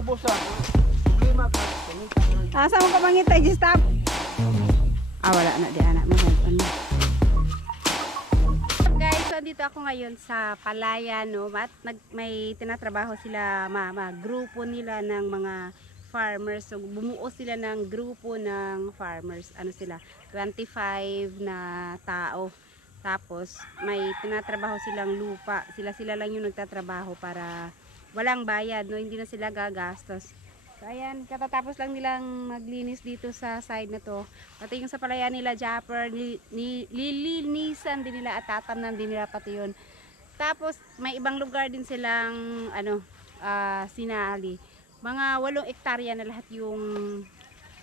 Tabo sa problema ka. Asa mo ka mangita, stop. Wala na di anak mo. Guys, so andito ako ngayon sa Palayan, no? At may tinatrabaho sila, grupo nila ng mga farmers. So bumuo sila ng grupo ng farmers. Ano sila? 25 na tao. Tapos may tinatrabaho silang lupa. Sila lang yung nagtatrabaho para walang bayad, no? Hindi na sila gagastos. So ayan, katatapos lang nilang maglinis dito sa side na to. Pati yung sa Palayan nila, Japper, lilinisan din nila at tatamnan din nila pati yun. Tapos may ibang lugar din silang sinali. Mga 8 hektarya na lahat yung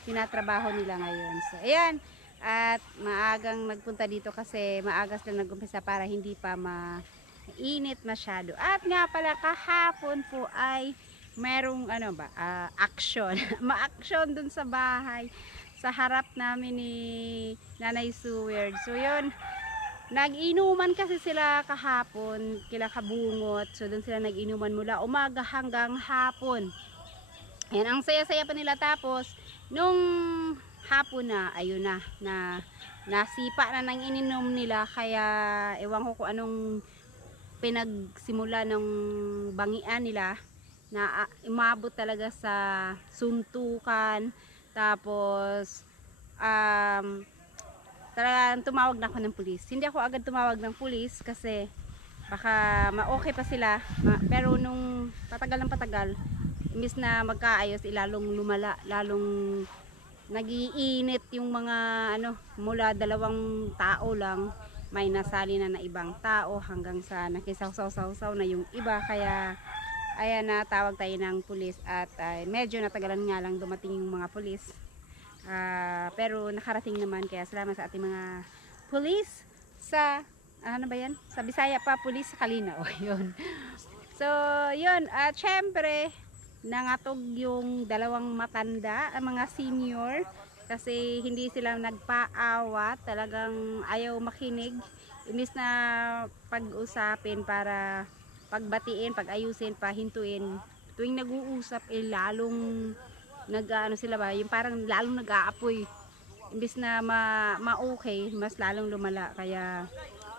tinatrabaho nila ngayon. So ayan, at maagang nagpunta dito kasi maagas lang nag-umpisa para hindi pa mainit masyado. At nga pala kahapon po ay merong action. Ma-action dun sa bahay sa harap namin ni Nanay Suwerd. So yun, nag-inuman kasi sila kahapon kila Kabungot. So dun sila nag-inuman mula umaga hanggang hapon. Ayan, ang saya-saya pa nila. Tapos nung hapon na, ayun na nasipa na ng ininom nila. Kaya ewan ko kung anong pinagsimula ng bangian nila na umabot talaga sa suntukan. Tapos talagang tumawag na ako ng pulis. Hindi ako agad tumawag ng pulis kasi baka ma-okay pa sila, pero nung patagal, imbis na magkaayos, lalong lumala, lalong nagiinit yung mga mula 2 tao lang, may nasali na ibang tao hanggang sa nakisaw-saw na yung iba. Kaya ayan, natawag tayo ng pulis at medyo natagalan nga lang dumating yung mga pulis. Pero nakarating naman, kaya salamat sa ating mga pulis sa sa Bisaya pa, pulis sa Kalinaw. Yun. So yun, at syempre nangatog yung 2 matanda, mga senior, kasi hindi sila nagpaawat, talagang ayaw makinig. Imbis na pag-usapin para pagbatiin, pag-ayusin, pahintuin, tuwing nag-uusap lalong sila ba, yung parang lalong nag-aapoy. Imbis na ma-okay, mas lalong lumala. Kaya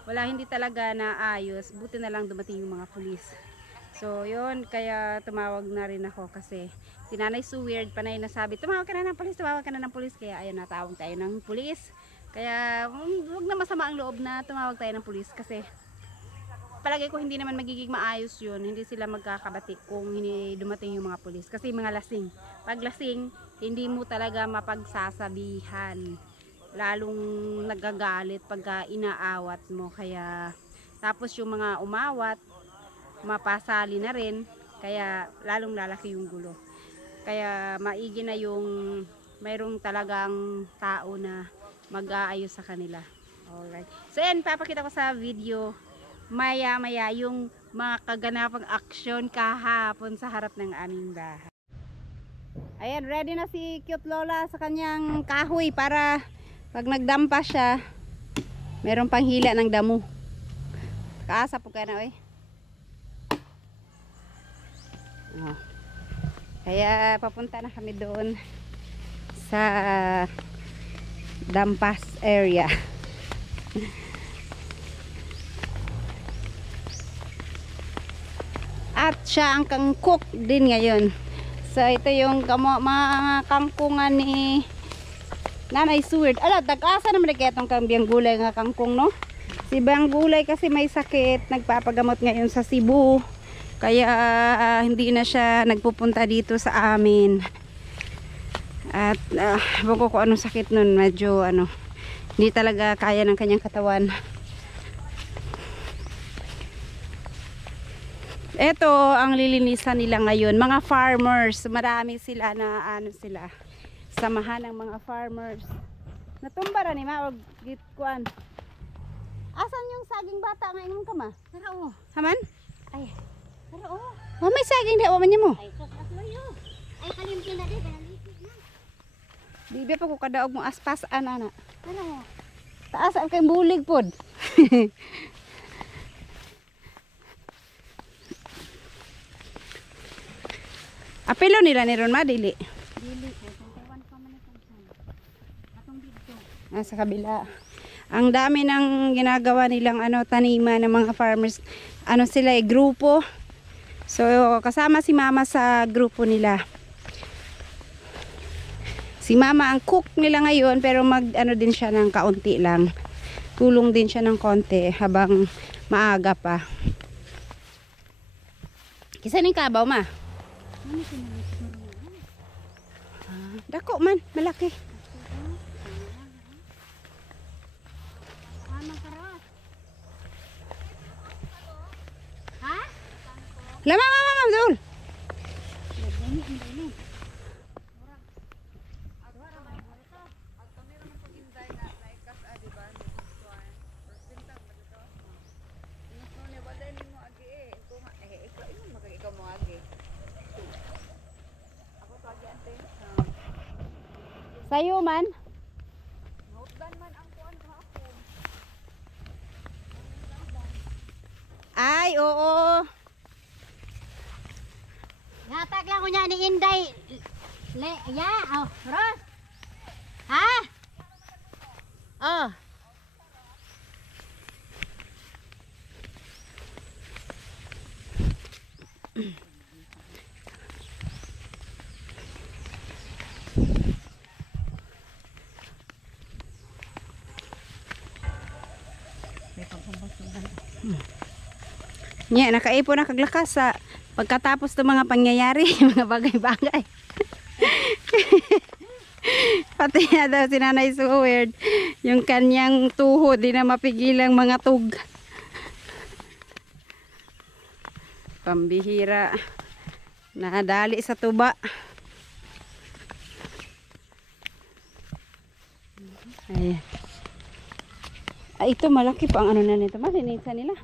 wala, hindi talaga naayos. Buti na lang dumating yung mga pulis. So yun, kaya tumawag na rin ako kasi si Nanay Suwerd panay nasabi, tumawag ka na ng pulis. Kaya ayun, natawag tayo ng pulis. Kaya huwag na masama ang loob na tumawag tayo ng pulis kasi palagay ko hindi naman magiging maayos yun. Hindi sila magkakabati kung hindi dumating yung mga pulis. Kasi mga lasing. Pag lasing, hindi mo talaga mapagsasabihan. Lalong nagagalit pagka inaawat mo. Kaya, tapos yung mga umawat, mapasali na rin. Kaya, lalong lalaki yung gulo. Kaya, maigi na yung mayroong talagang tao na mag-aayos sa kanila. Alright. So, yan, papakita ko sa video maya yung mga kaganapang aksyon kahapon sa harap ng aming bahay. Ayan, ready na si Cute Lola sa kanyang kahoy para pag nagdampa siya, meron pang hila ng damo. Kaasa po ka na, oy. Kaya papunta na kami doon sa dampas area. At siya ang kangkok din ngayon. So ito yung mga kangkungan ni Nanay Suwerd. Ala, tag-asa naman kaya itong Biang Gulay nga kangkong, no? Si Biang Gulay kasi may sakit, nagpapagamot ngayon sa Cebu. Kaya hindi na siya nagpupunta dito sa amin. At bako ko anong sakit nun, medyo hindi talaga kaya ng kanyang katawan. Ito ang lilinisan nila ngayon, mga farmers. Marami sila na samahan ng mga farmers. Natumba ra ni mawag gitkuan. Asan yung saging bata nga imong kama? Tara. Haman? Ay. Tara. May saging di man niya mo. Ay, sasloyo. Ay kalimti na di, kanalipit na. Bibi pa ko kadaog mo aspasan ana. Tara. Taas ang kay bulig pod. Apelo nila ni ron ma dili. Dili ko. Taiwan pa man ito. Atong dito. Sa kabila. Ang dami ng ginagawa nilang taniman ng mga farmers. Sila grupo. So kasama si mama sa grupo nila. Si mama ang cook nila ngayon pero din siya ng kaunti lang. Tulong din siya ng konti habang maaga pa. Kisa ning kabaw ma? Dako man, malaki. Ha? Lama mama Zul. Sayo man. Ay, oo. Yatag lang ko niya ni Inday. Oh, Ros. Ha? Oh. Nya, nakaipo na kaglakas sa pagkatapos ng mga pangyayari, mga bagay-bagay. Pati na daw si Nanay Seward, yung kanyang tuhod, di na mapigilang mga tug. Pambihira. Nadali sa tuba. Ayan. Ay, ito malaki pa ang na nito. Malinisa nila.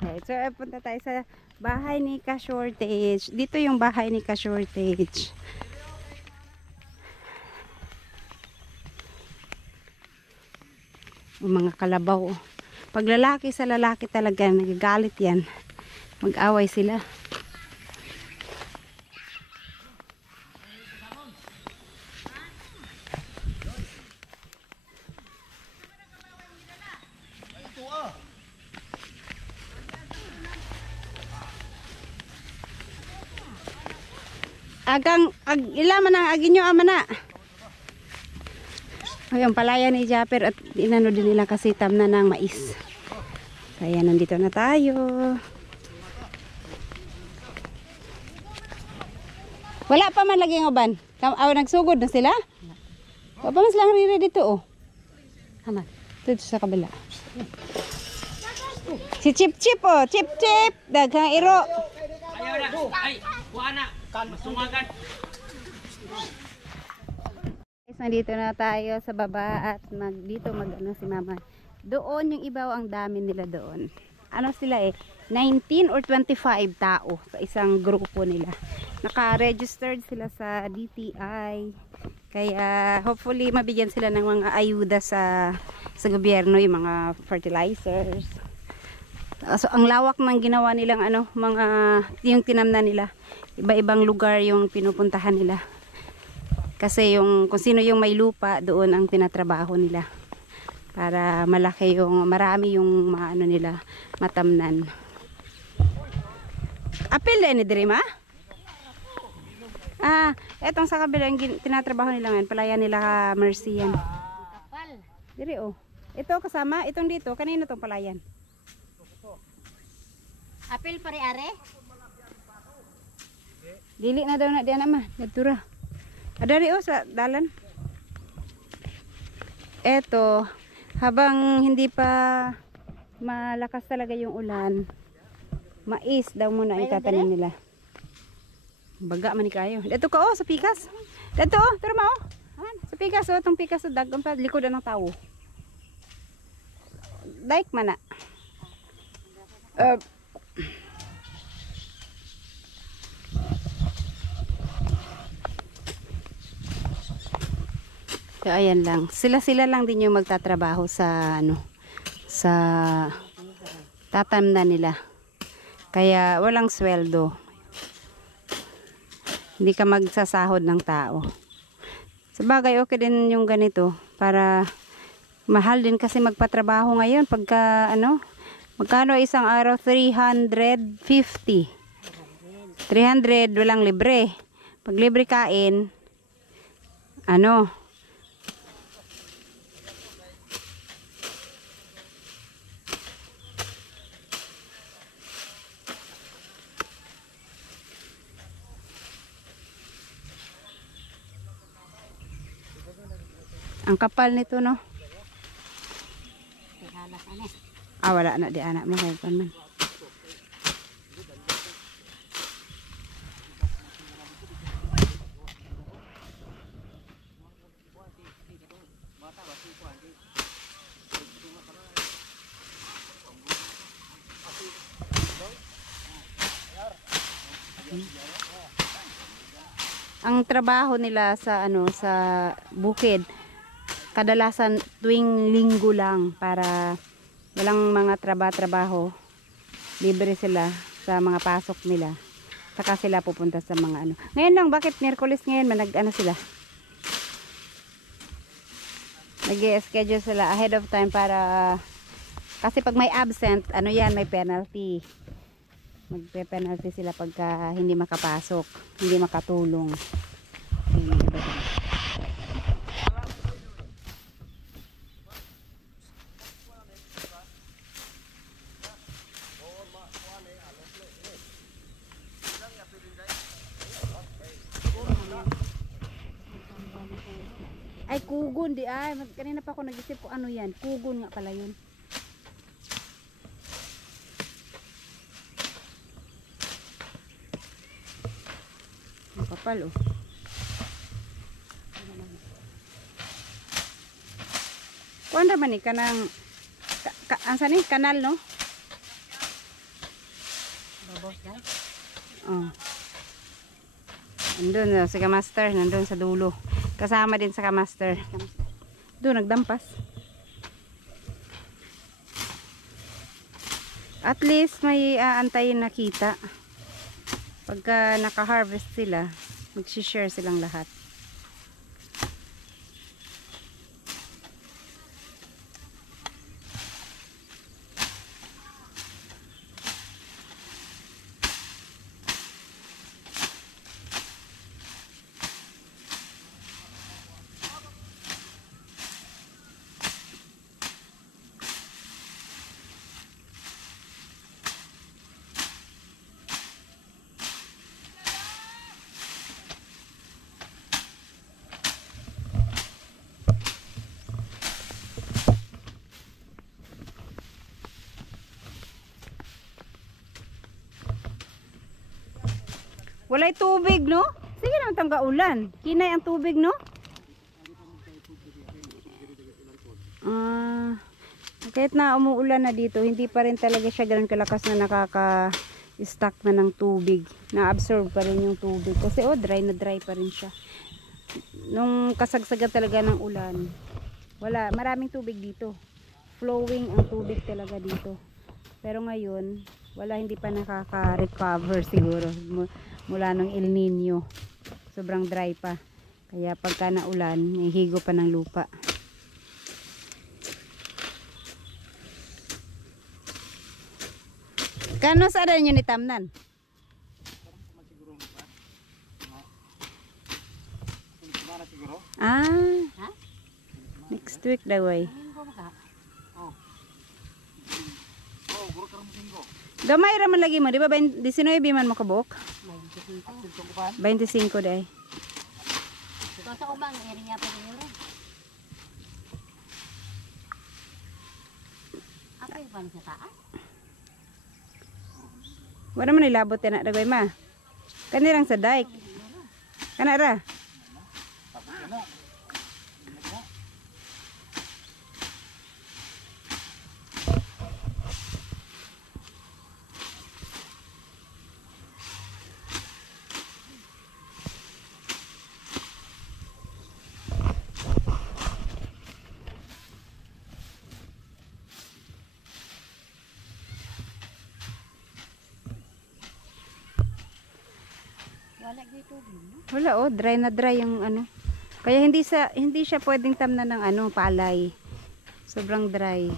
Okay, so punta tayo sa bahay ni Ka-Shortage. Dito yung bahay ni Ka-Shortage. Yung mga kalabaw. Pag lalaki sa lalaki talaga, nagagalit yan. Mag-away sila. Ilaman ang aginyo amana. Ayun, palaya ni Japper at inano din nila kasi tamna ng mais. Kaya nandito na tayo. Wala pa man lagi ng uban. Nagsugod na sila? Wala pa man silang riri dito oh. Haman, dito sa kabila. Si Chip Chip oh, Chip Chip. Daghang iro. Ayaw na. Ay, kuha na. Sumagan. Nandito na tayo sa baba at dito mag-ano si mama. Doon yung ibaw ang dami nila doon. Ano sila 19 or 25 tao sa isang grupo nila. Naka-registered sila sa DTI. Kaya hopefully mabigyan sila ng mga ayuda sa gobyerno, yung mga fertilizers. So ang lawak ng ginawa nilang yung tinamnan nila. Iba-ibang lugar yung pinupuntahan nila. Kasi kung sino yung may lupa, doon ang tinatrabaho nila. Para marami yung nila, matamnan. Apel na ni Drima? Etong sa kabila yung tinatrabaho nila ngayon. Palaya nila Mercy yan. Kapal. Diri oh. Ito kasama, itong dito. Kanino tong palayan? Apil pare are? Dili na daw na diyan ama. Natura. Adari oh sa dalan. Eto, habang hindi pa malakas talaga yung ulan, mais daw muna itatanim nila. Baga man ni kayo. Dito ka oh sa pikas. Dito oh, tara ma oh. Sa pikas oh, tong pikas oh dagang pa likod ng tao. Daik man na. So ayan lang. Sila lang din yung magtatrabaho sa sa tatamnan nila. Kaya walang sweldo. Hindi ka magsasahod ng tao. Sabagay, okay din yung ganito. Para mahal din kasi magpatrabaho ngayon. Pagka ano, magkano isang araw? 350. 300, walang libre. Pag libre kain, ano, ang kapal nito, no? Ah, wala na di anak mo kayo pa man. Ang trabaho nila sa ano sa bukid kadalasan tuwing linggo lang para walang mga trabaho. Libre sila sa mga pasok nila. Saka sila pupunta sa mga ano. Ngayon lang, bakit Miyerkules ngayon ano sila? Nag-schedule sila ahead of time para kasi pag may absent, ano yan, may penalty. Magpe-penalty sila pagka hindi makapasok, hindi makatulong. Ay, kugon di ay. Kanina pa ako nag-isip ko ano yan. Kugon nga pala yun. Ang kapal oh. Kuan raman ni kanang ansa ni kanal no? Babos guys. Oh. Nandun sa kamaster, nandun sa dulo. Kasama din sa kamaster. Doon nagdampas. At least may aantayin na kita. Pagka naka-harvest sila, mag-share silang lahat. Walay tubig, no? Sige naman tangga ulan. Kinay ang tubig, no? Kahit na umuulan na dito, hindi pa rin talaga siya ganun kalakas na nakaka-stack na ng tubig. Na-absorb pa rin yung tubig. Kasi dry na dry pa rin siya. Nung kasagsagan talaga ng ulan, wala, maraming tubig dito. Flowing ang tubig talaga dito. Pero ngayon, wala, hindi pa nakaka-recover siguro mula ng El Nino. Sobrang dry pa. Kaya pagka naulan, may higo pa ng lupa. Kano sa rin yun ni Tamnan? Next week daw ay. Gamay raman lagi mo, di ba? 19 man mo kabuk? 25 day. Ito sa umang area pa rin. Apa yung pan sa taas? Wala man nilabot na dagway ma. Kanirang sa dike. Kanara. Wala oh, dry na dry yung ano. Kaya hindi siya pwedeng tamnan ng ano, palay. Sobrang dry.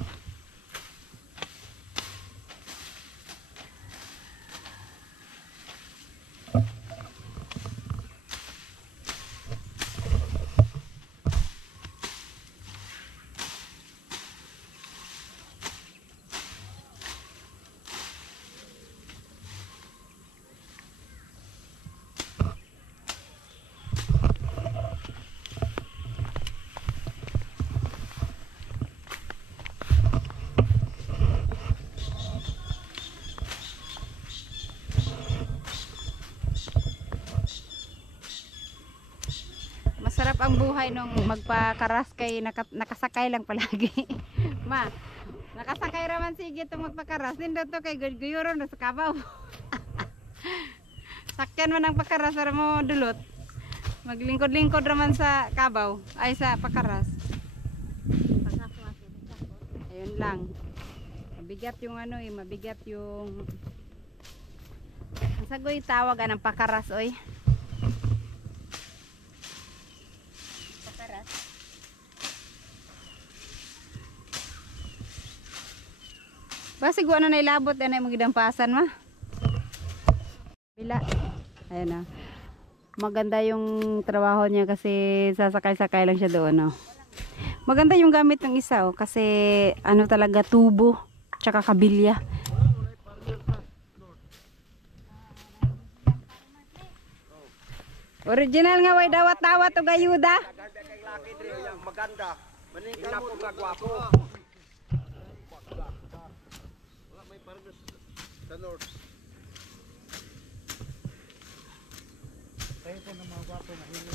Masarap ang buhay nung magpakaras kay nakasakay lang palagi. Ma, nakasakay raman sige itong magpakaras. Nindot to kay guyuron sa kabaw. Sakyan man ang pakaras para mo dulot. Maglingkod-lingkod raman sa kabaw. Ay sa pakaras. Ayun lang. Mabigat yung ano eh, mabigat yung... Ang sagoy tawag ng pakaras oy. Basi gua na nailabot yan ay magidampasan ma. Bila. Ayan na. Maganda yung trabaho niya kasi sasakay-sakay lang siya doon. No? Maganda yung gamit ng isa oh, kasi ano talaga tubo tsaka kabilya. Original nga way dawat-dawat o gayuda. Maganda. Maningka po nga gwapo. Sa north.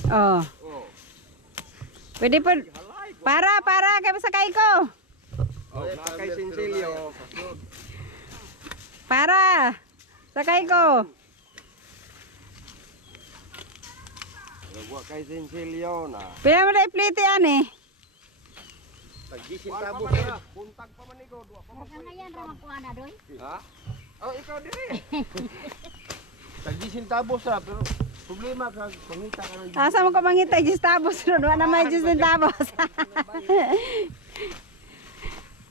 Oh. Pwede po. Para kay sakay ko. Oh, kay Sinsilio. Para. Sakay ko. Gwa kay Sinsilio na. Pila mo na iplite yan eh. Tag-10 tabo ka. Buntag pa man ikaw. Ngayon ramang kuha na doy. Ha? Oh, ikaw diri. Tag-10 tabo sa pero problema ka pangita ka ng Asa mo ko mangita gistabos ron, wala na may gistabos.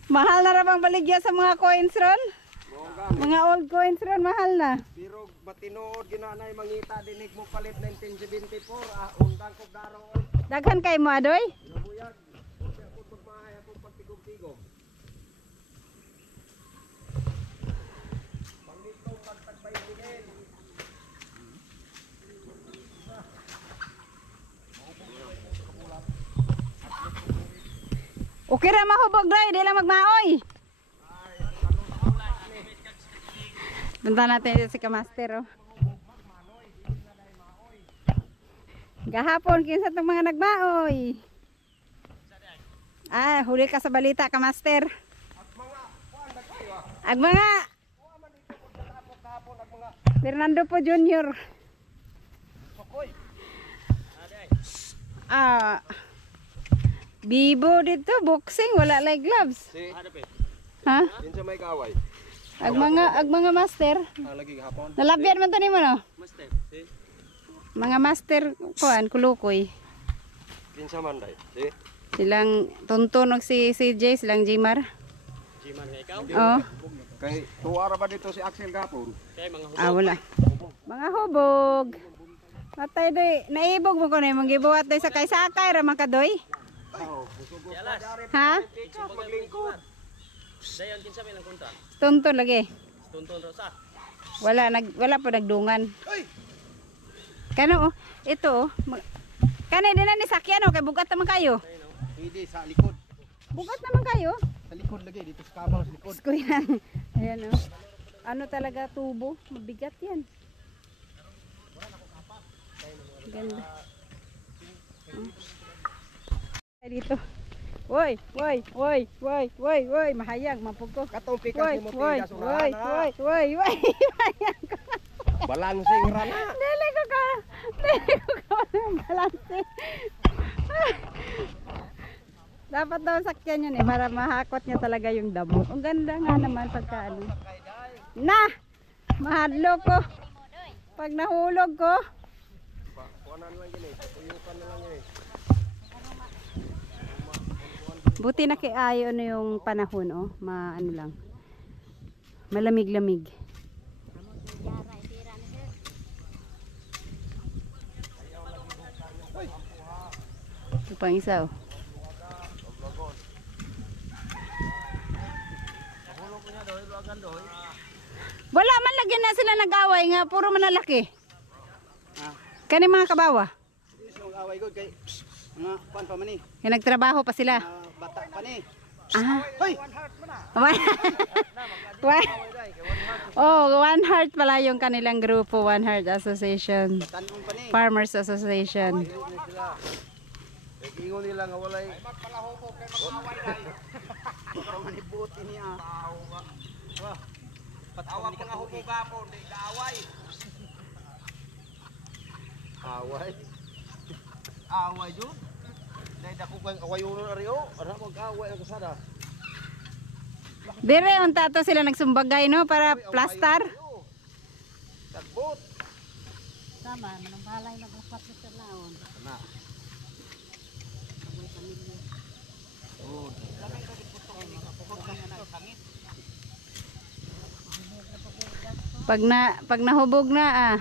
Mahal na ra bang baligya sa mga coins ron? Mga old coins ron mahal na. Pero matinood ginanay mangita dinig mo palit 1974 undang ko daro. Daghan kay mo adoy? Nabuyag. Ako pagmahay ako pagtigom-tigom. Pangitong pagtagbayin. Okay ra mahubog dai, di lang magmaoy. Punta natin si Kamaster oh. Gahapon kinsa tong mga nagmaoy. Ah, huli ka sa balita Kamaster. Ag mga Fernando po Junior. Ah, Bibo dito, boxing, wala like gloves. Si, Ha? kinsa may kaway? Ag mga master. Lagi hapon. Nalabyan man to nimo no? Master. Si, Mga master kuan kulukoy. kinsa man dai? Si, Silang Tonton og si CJ, silang Jimar. Jiman nga ikaw. Oh. kay tuwara ba dito si Axel gapon? Kaya mga Ah, wala. Mga hubog. Matay doy, naibog mo ko na yung gibuhat doy sa sakay ra man ka doy. Yalas. Ha? Maglingkod. Dayon kinsa may lang kunta. Tonton lagi. Tunton rosa. Wala pa nagdungan. Ay! Kano oh, ito oh. Kanay din na ni sakyan oh, kay bugat naman kayo. Hindi sa likod. Bugat naman kayo. Sa likod lagi dito sa kabaw sa likod. Ko yan. Ayan oh. Ano talaga tubo? Mabigat yan. Ganda. Ay, dito. Woy, woy, woy, woy, woy, woy, mahayag, mapugko. Katong pikas Woy, ni mo woy, tigas woy, ura woy, woy, woy, mahayag ko. Balancing rana. Dili ko ka balanse. Dapat daw sakyan yun eh, para mahakot niya talaga yung damo. Ang ganda nga naman pagka ano. Na! Mahadlo ko. Pag nahulog ko, kuanan lang gini, tuyukan na lang gini. Buti na kiayo ano yung panahon, oh. Ano lang. Malamig-lamig. Ito pang isa, oh. Wala man lagi na sila nag-away nga, puro manalaki. Kani mga kabawa. Hindi sila mag-away ko kay mga kuan pa man ni. Kaya nagtrabaho pa sila. Bata pa ni. Ah. Hoy! One Heart pala yung kanilang grupo, One Heart Association. Tanong pa ni. Farmers Association. Ingon nila nga walay Manibot ini ah. Awak mga hubuga po, di kaaway. Away? Away yun? Dahil ako kang awayunan na rin, ano mag-away ang kasada? Dire unta to sila nagsumbagay no para plastar. Tagbot. Sama, manang balay naglapat sa naon. Na. Pag nahubog na ah.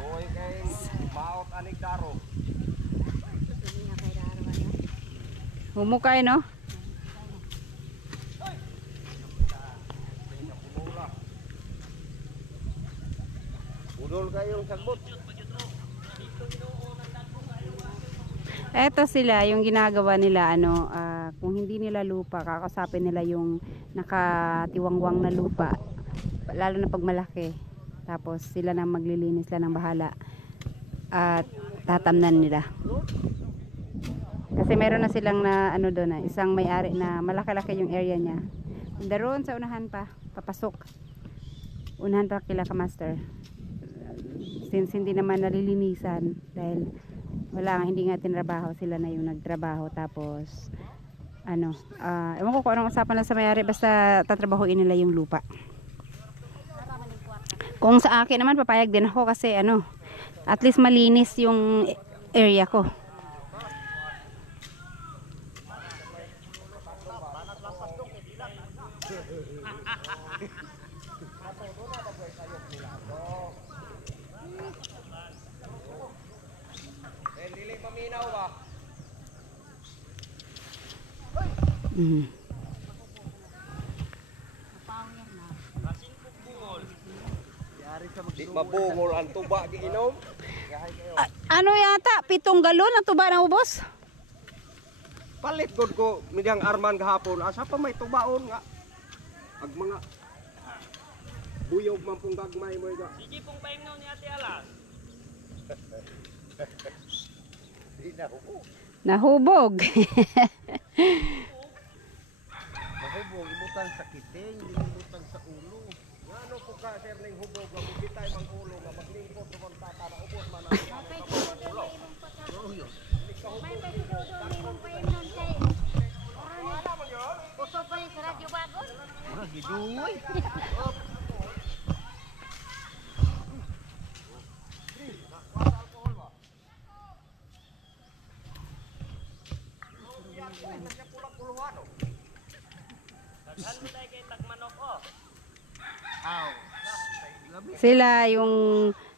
Doy kay maot anig daro. Humukay no. Udol kayong sagbot. Eto sila yung ginagawa nila ano, kung hindi nila lupa, kakasapin nila yung nakatiwangwang na lupa. Lalo na pag malaki. Tapos sila na maglilinis, sila ng bahala. At tatamnan nila. Kasi meron na silang na ano doon, isang may-ari na malaki-laki yung area niya. Daroon sa unahan pa, papasok. Unahan pa kila ka-master. Since hindi naman nalilinisan dahil hindi nga tinrabaho, sila na yung nagtrabaho. Tapos ano, ewan ko kung anong usapan lang sa may-ari, basta tatrabahuin nila yung lupa. Kung sa akin naman papayag din ako kasi ano, at least malinis yung area ko. Dili maminaw ba? Di mabungol ang tuba giinom. Ano yata? 7 galon ang tuba na ubos? Palit gud ko midang arman gahapon. Asa pa may tubaon nga. Ag mga buyog man pong gagmay mo ga. Sige pong paingnaw ni Ate Alas. Di na ko. Nahubog. Mahubog ibutan sa kiting, hindi ibutan sa ulo. Ngano po ka sir ning hubog nga bitay mang ulo nga maglingkod duman tata na ubos man ang ulo. May pagsudo ni mong painom kay. Puso pa rin sa radyo bagon. Giduy. Sila yung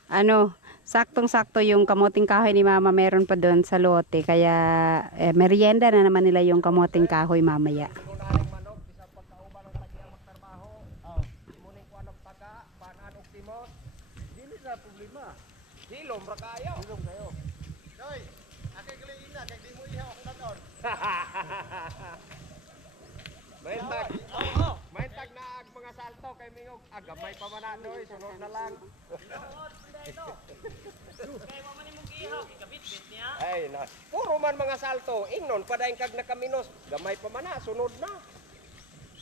ano, saktong-sakto yung kamoting kahoy ni mama meron pa doon sa lote. Kaya merienda na naman nila yung kamoting kahoy mamaya. Unaling manok bisag pagkauban ng tagiang magtrabaho. Muning kuan og taga, panan og timos. Dili na problema. Hilom ra kayo. Hilom kayo. Hoy, akay gali ina kay di mo ihaw ako daton. Maintag na ag mga salto kay mingog agamay pa man doy sunod na lang. Kay mo man imong gihaw, ikabit-bit niya. Ay na, puro man mga salto, ingnon padayon kag nakaminos, gamay pa man sunod na.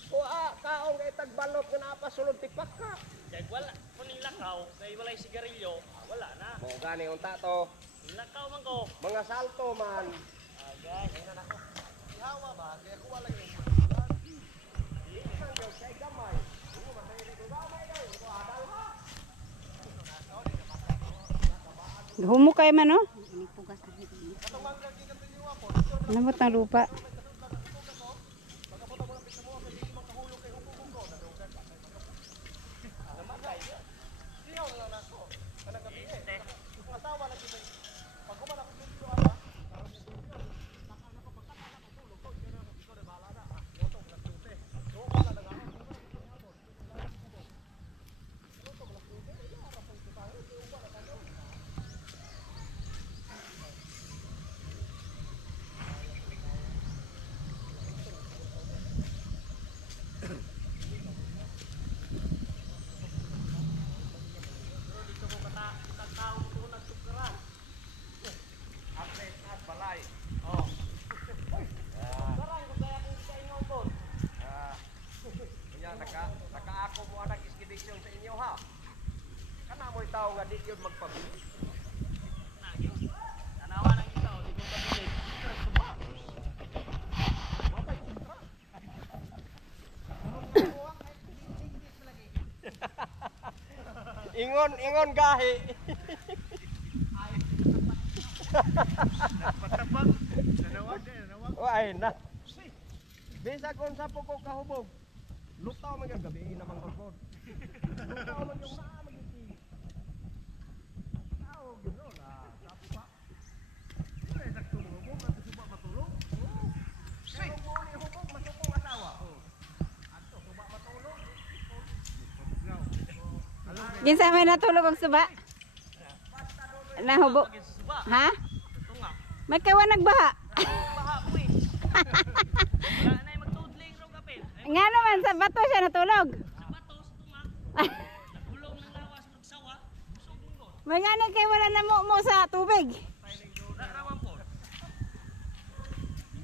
O kaong kay tagbalot nga napasulod tipak ka. Kay wala kuning lakaw, kay walay sigarilyo, wala na. Mo gani unta to, Lakaw man ko. mga salto man. Agay. Hawa ba, kaya kuha lang yun. Isang yun, kay gamay. Hindi man sa gamay daw, ito adal ha. Humok kayo man, no? Pugas na dito. Lamot ng lupa. Nakaako mo ang expedition sa inyo ha. Kana mo'y tao nga di yun magpabili. Tanawa ng ito, di ko pabili. Ingon gahi. Patapag. Nanawag. O ay na. Bisa kung sa po ko kahubog. Lutaw man yung gabi namang gagod. Lutaw man yung magiging. Tao gino na sapo pa. Ay sakto mo hubog at suba matulog. Pero mo ni hubog masukong asawa. Ato suba matulog. Ginsa may natulog og suba? Nahubog. Ha? May kawa nagbaha. Baha po eh. Wala na yung magtudling ro kapil. Nga naman sa bato siya natulog. Sa bato, sa tunga. Nagulong ng lawas, magsawa. Busog mo. May nga kay wala na mo sa tubig. Rawan po.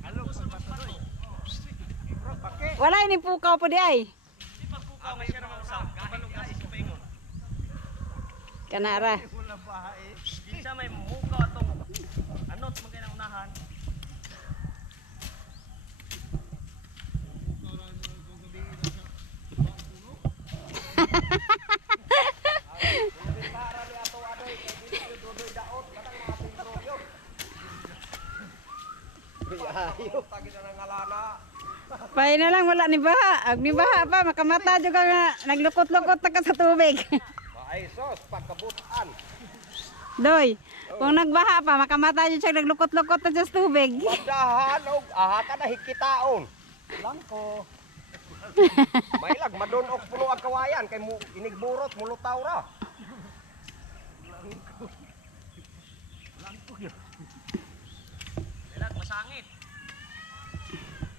Alo sa bato. Wala ini pukaw po di ay. Di pagpukaw may siya namang sa kabalog kasi sa paingon. Kanara. Kinsa may muka atong ano tumagay ng unahan. Tagi na ng alana. Pay na lang wala ni baha. Ag ni baha pa makamata jud ka nga naglukot-lukot ta ka sa tubig. Ay sos pagkabutan. Doy, kung nagbaha pa makamata jud siya naglukot-lukot ta sa tubig. Wadahan og aha ka na hikitaon. Langko. May lag madon og puno ang kawayan kay mo inigburot mulutaw ra. Ilag masangit.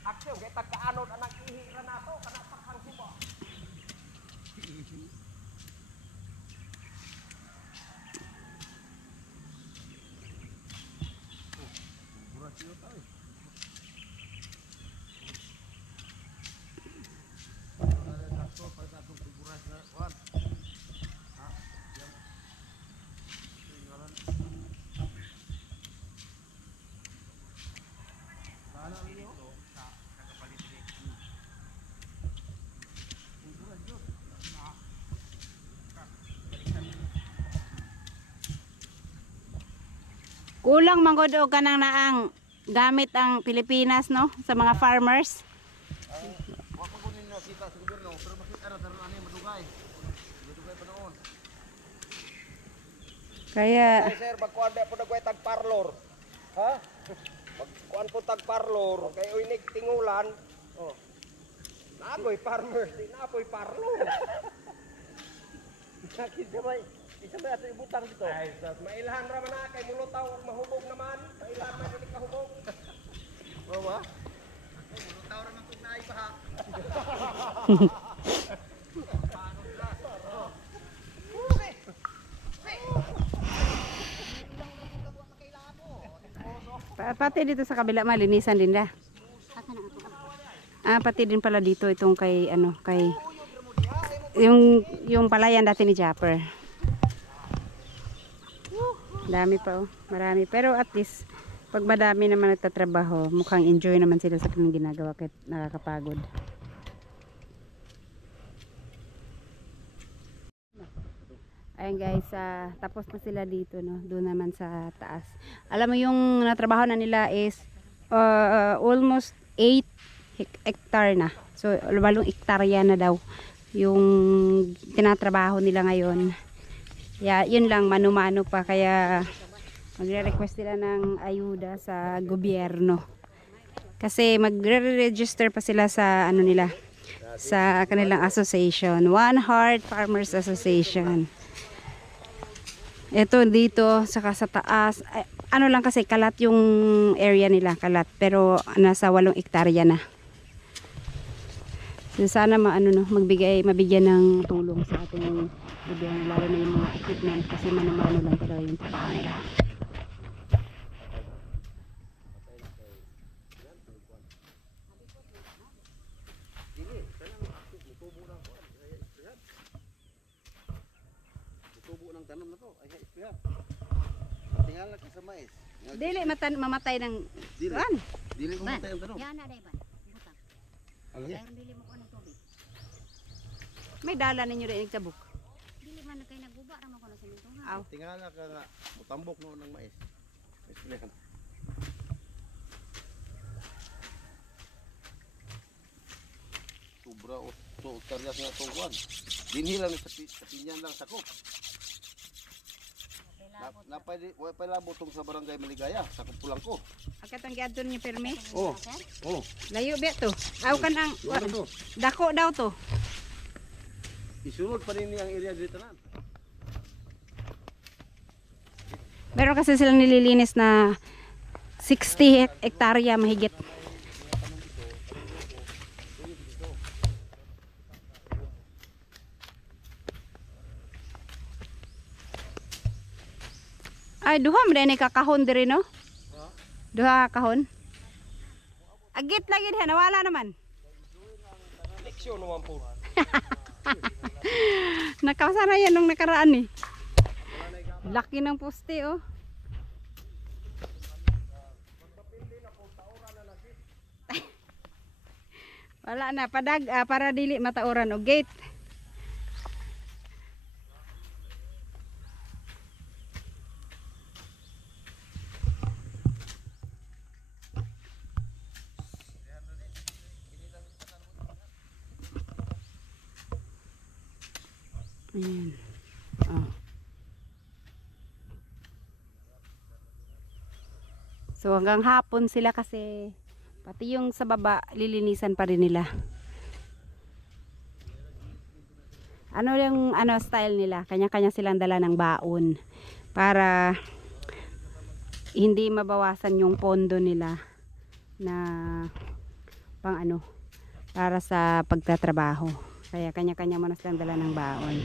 Aksyon kay tagkaanod anak ihira nato kana pakhang suba. Kulang manggod og kanang naang gamit ang Pilipinas no sa mga farmers. Wa pa kunin na kita sa gobyerno pero bakit ara daron ani madugay. Madugay pa noon. Kaya Ay sir magkuan ba pud agway tag parlor. Ha? Magkuan po tag parlor kay uy tingulan. Oh. Naapoy farmers, di naapoy parlor. Sakit sabay. Isa ba ato ibutang dito? Ay, sus, mailhan ra man na kay mulutaw ug mahubog naman. Mailhan man dili kahubog. Oo ba? Mulutaw ra man kung naay baha. pati dito sa kabila malinisan din da. Asa na ako? Ah, pati din pala dito itong kay ano, kay yung palayan dati ni Japper. Dami pa oh, marami. Pero at least pag madami naman nagtatrabaho, mukhang enjoy naman sila sa kanilang ginagawa kahit nakakapagod. Ayan guys, tapos na sila dito, no? Doon naman sa taas. Alam mo yung natrabaho na nila is almost 8 hectare na. So 8 hektarya na daw yung tinatrabaho nila ngayon. Yun lang, mano-mano pa, kaya magre-request sila ng ayuda sa gobyerno. Kasi magre-register pa sila sa ano nila, sa kanilang association, One Heart Farmers Association. Ito dito saka sa taas, ano lang kasi kalat yung area nila, kalat, pero nasa 8 hektarya na. So, sana mabigyan ng tulong sa ating gobyerno, lalo na yung mga equipment, kasi manamano lang talaga yung trabaho nila. Tubo ng tanong na to. Ay, ispihan. Tingala ka sa mais. Dili mamatay ng Dili. kuan. Dili mo tayo ang tanong. Yan na day ba? Butang. Ano Kaya yan? bili mo ko ng tubig. May dala ninyo rin kabuk. Dili man na kayo nagguba ra man ko ng semento. Aw. Tingala ka nga. Mutambok noon ng mais. Ispihan. Sobra o taryas nga itong kuwan. Dinhilan sa pinyan lang sakop. Napay labo tong sa barangay Maligaya. Sakop ko lang ko. Akatang giadto niyo permi. Oh. Oh. Layo be to. Aw kan ang Ano to? dako daw to. Isunod pa rin ang area dito na. Meron kasi silang nililinis na 60 hektarya mahigit. Ay, duha mo din kakahon diri, no? Duha kahon. Agit lagi diha, nawala naman. Leksyon naman po. Nakasana yan nung nakaraan eh. Laki ng poste, oh. Wala na, para dili matauran o gate. Ayan. Oh. So hanggang hapon sila kasi pati yung sa baba lilinisan pa rin nila. Ano yung style nila? Kanya-kanya silang dala ng baon para hindi mabawasan yung pondo nila na para sa pagtatrabaho. Kaya kanya-kanya muna silang dala ng baon.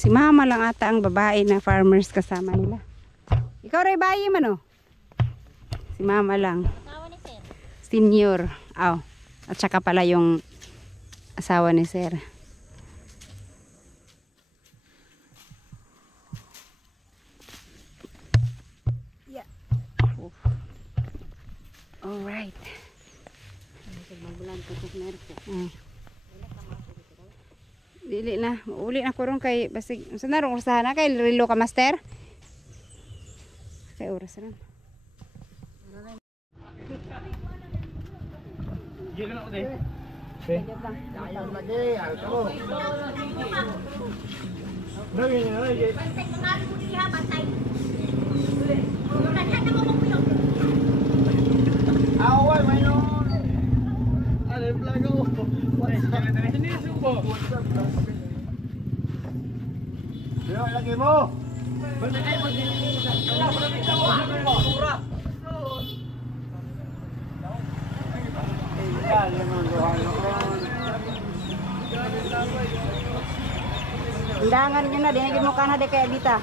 Si mama lang ata ang babae na farmers kasama nila. Ikaw ray bayi man, oh. Si mama lang. Asawa ni sir. Senior. Aw. At saka pala yung asawa ni sir. Yeah. Oh. Alright. Dili na, uli na ko ron kay basig. Unsa na ron usahan na kay relo ka master? Kay oras na. Gila na ko din. Ayaw lagi. Ayaw. Dami niya na lagi. Bantay mangali mo diha bantay. Kadhan na mo mo. Away, may noon. Ano yung plago? Ini subo. Ayaw, lagi mo. Bantay kayo mag-dinilis. Wala ko na bitawa. Basura. Yan, yung mga gawa noon. Undangan nyo na, dinigin mo ka na di kay Evita.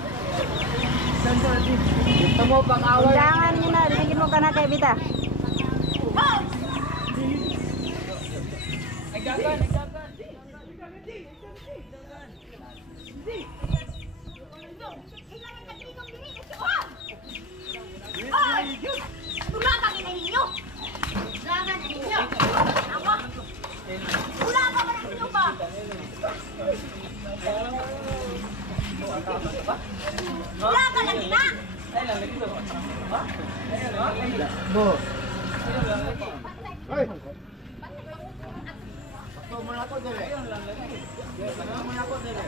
Gusto mo pang-away? Undangan nyo na, dinigin mo ka na kay Evita. Tulaga kita ninyo. Tulaga na ninyo. Awa. Tulaga ba ninyo ba? Tulaga lang kita. Hoy! Sakto mo na ako dire. Sakto mo na ako dire.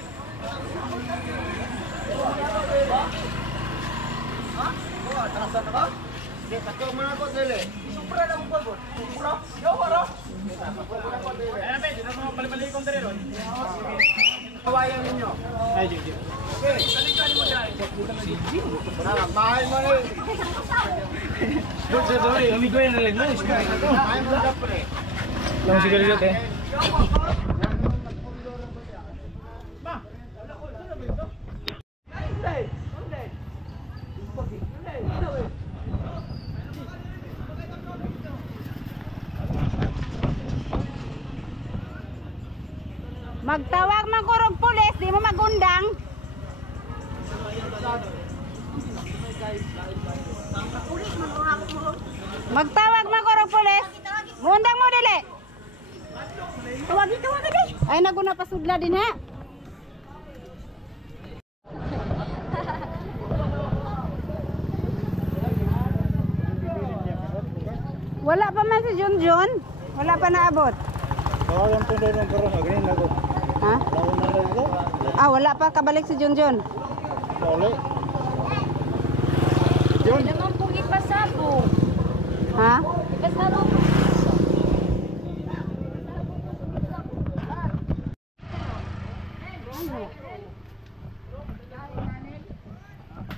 Ha? Atrasan na ba? Sakto mo na ako dire. Supra lang po po. Supra? Yo, wala. Sakto mo na ako dire. Ay, nabe, dito mo balik-balikong dire ron. Kawayan ninyo. Ay, Jiji. Okay, kalikan mo dai. Bahay mo ni. Doon sa amigo yan na lang. Bahay mo na pre. Lang siguro dito eh. Magtawag man ko og pulis, di mo magundang. Magtawag man ko og pulis. Mundang mo dili. Tawagin dali. Ay naguna pasudla din ha. Wala pa man si Junjun. Wala pa naabot. Tawagan po doon ng karoon. Ganyan na ko. Ha? Lawan na lang ko. Ah, wala pa kabalik si Junjun. Mauli. Naman po ipasabo. Ha? Ipasabo.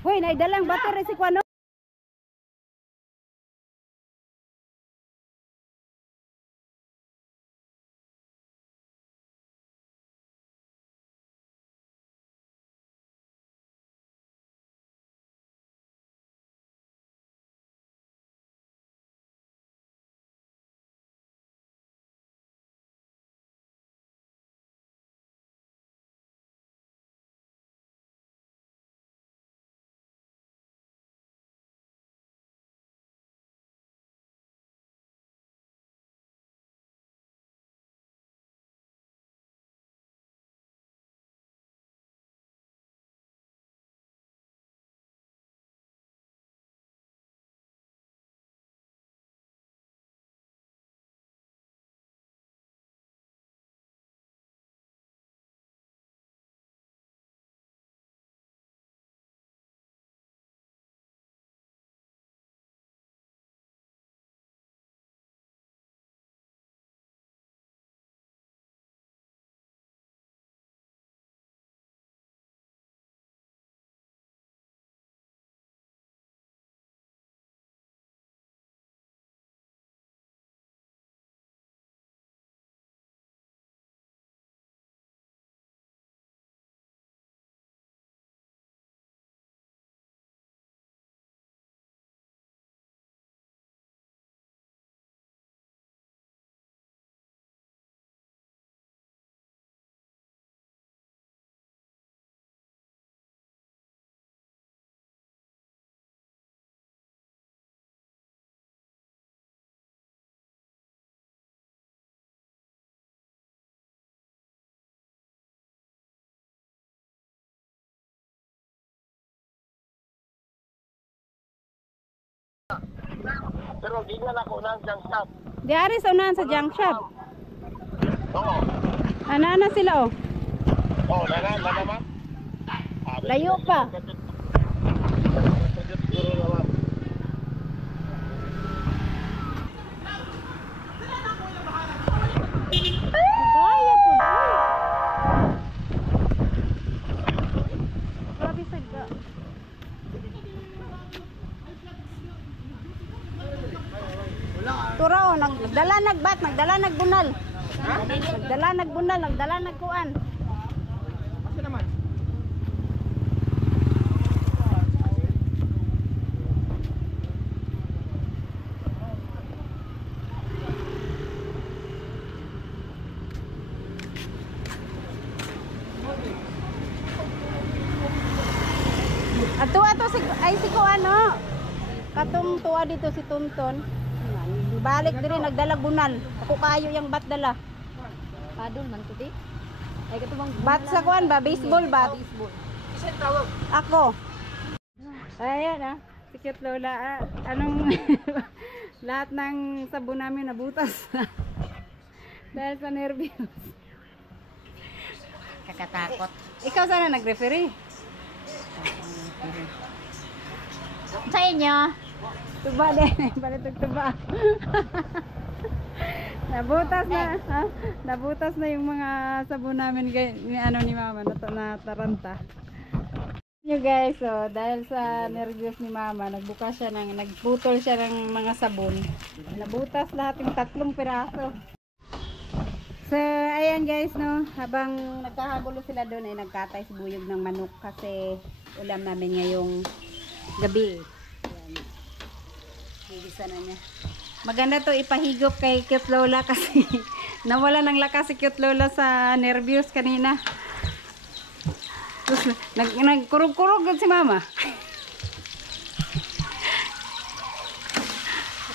Hoy, naidalang battery si Kwano. Pero di na ako nang junk shop. Di ari sa unahan sa junk shop. Oo. Ana sila oh. Oh, naman. Layo pa. Gaya po. Grabe sagda. Turo, nagdala nagbunal. Nagbunal, nagdala nagkuan. Asa naman? Ato si kuan no. Katong tuwa dito si Tonton. Balik diri nagdala bunal. Ako kayo yang bat dala. Padol man ko di. Ay katubang Bat sa kuan ba? Baseball bat. Isa tawag. Ako. Ayan ah. Si cute Lola. Anong lahat ng sabon namin nabutas. Dahil sa nervyos. kakatakot. Ikaw sana nag-referee. Sa inyo, Tuba din. Balitog tuba. Nabutas na. Ha? Nabutas na yung mga sabon namin ni Mama na taranta. You guys, so dahil sa nervyos ni Mama, nagputol siya ng mga sabon. Nabutas lahat yung 3 piraso. So, ayan guys, no, habang nagkahagulo sila doon ay nagkatay si Buyog ng manok kasi ulam namin ngayong gabi. Ayan. Higisa na niya. Maganda to ipahigop kay Cute Lola kasi nawala ng lakas si Cute Lola sa nervyos kanina. Tapos nagkurog-kurog si Mama.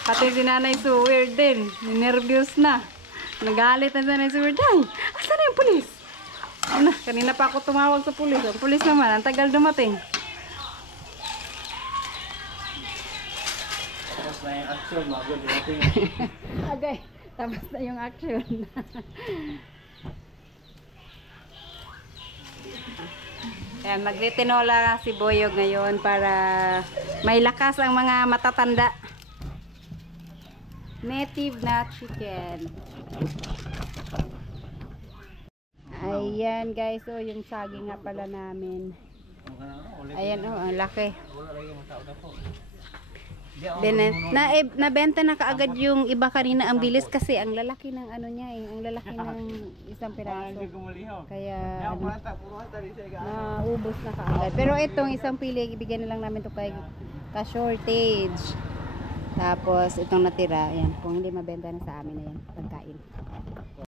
Pati si Nanay Suwer din, nervyos na. Nagalit na si Nanay Suwer. Day, asan na yung pulis? Ano, kanina pa ako tumawag sa pulis. Ang pulis naman, ang tagal dumating. Tapos na yung action, magod yung Okay, tapos na yung action. Ayan, magtitinola si Boyog ngayon para may lakas ang mga matatanda. Native na chicken. Ayan guys, oh yung saging nga pala namin. Ayan oh, ang laki. Nabenta na kaagad yung iba kanina ang bilis kasi ang lalaki ng ano niya eh, ang lalaki ng isang piraso. Kaya ano, naubos na kaagad. Pero itong isang pili, ibigay na lang namin to kay ka-shortage. Tapos itong natira, ayan, kung hindi mabenta na sa amin na yan, pagkain.